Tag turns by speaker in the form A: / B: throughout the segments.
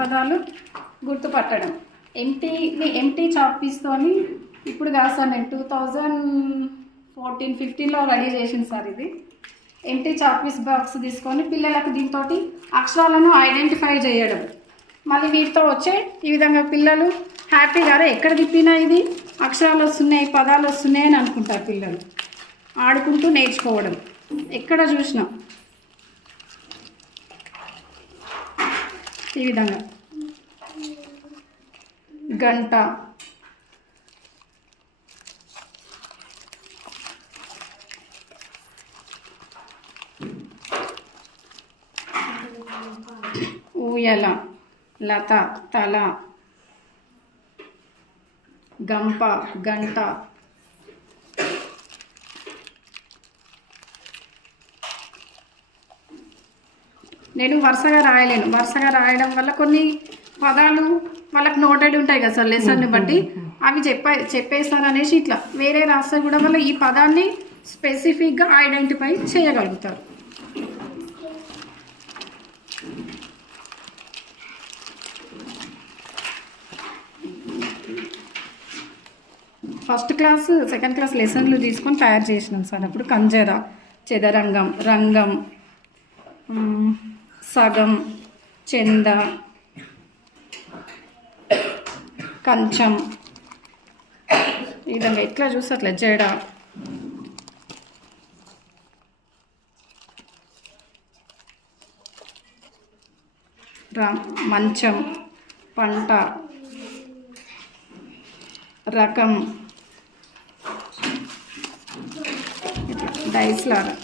A: పదాలు గుర్తుపట్టడం. ఎంటీని ఎంటీ చాపీస్తోని ఇప్పుడు కాదు సార్ నేను టూ థౌజండ్ ఫోర్టీన్ ఫిఫ్టీన్లో రెడీ చేసింది సార్ ఇది. ఎంటీ చాపీస్ బాక్స్ తీసుకొని పిల్లలకు దీంతో అక్షరాలను ఐడెంటిఫై చేయడం. మళ్ళీ వీటితో వచ్చే ఈ విధంగా పిల్లలు హ్యాపీగా ఎక్కడ తిప్పినా ఇది అక్షరాలు వస్తున్నాయి పదాలు వస్తున్నాయి అని అనుకుంటారు పిల్లలు. ఆడుకుంటూ నేర్చుకోవడం. ఎక్కడ చూసినా. ఈ విధంగా. గంట. ఊయల లత తల గంప గంట నేను వరుసగా రాయలేను. వరుసగా రాయడం వల్ల కొన్ని పదాలు వాళ్ళకి నోటెడ్ ఉంటాయి కదా సార్ లెసన్ని బట్టి. అవి చెప్ప చెప్పేస్తారు అనేసి ఇట్లా వేరే రాస్తే కూడా వల్ల ఈ పదాన్ని స్పెసిఫిక్గా ఐడెంటిఫై చేయగలుగుతారు. ఫస్ట్ క్లాస్ సెకండ్ క్లాస్ లెసన్లు తీసుకొని తయారు చేసినాం సార్. అప్పుడు కంజర చదరంగం రంగం సగం చెంద కంచం. ఈ విధంగా ఎట్లా చూస్తే అట్లా జడ. మంచం పంట రకం. డైస్లాగా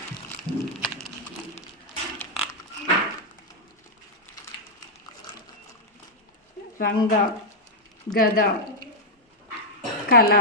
A: రంగ గద కళ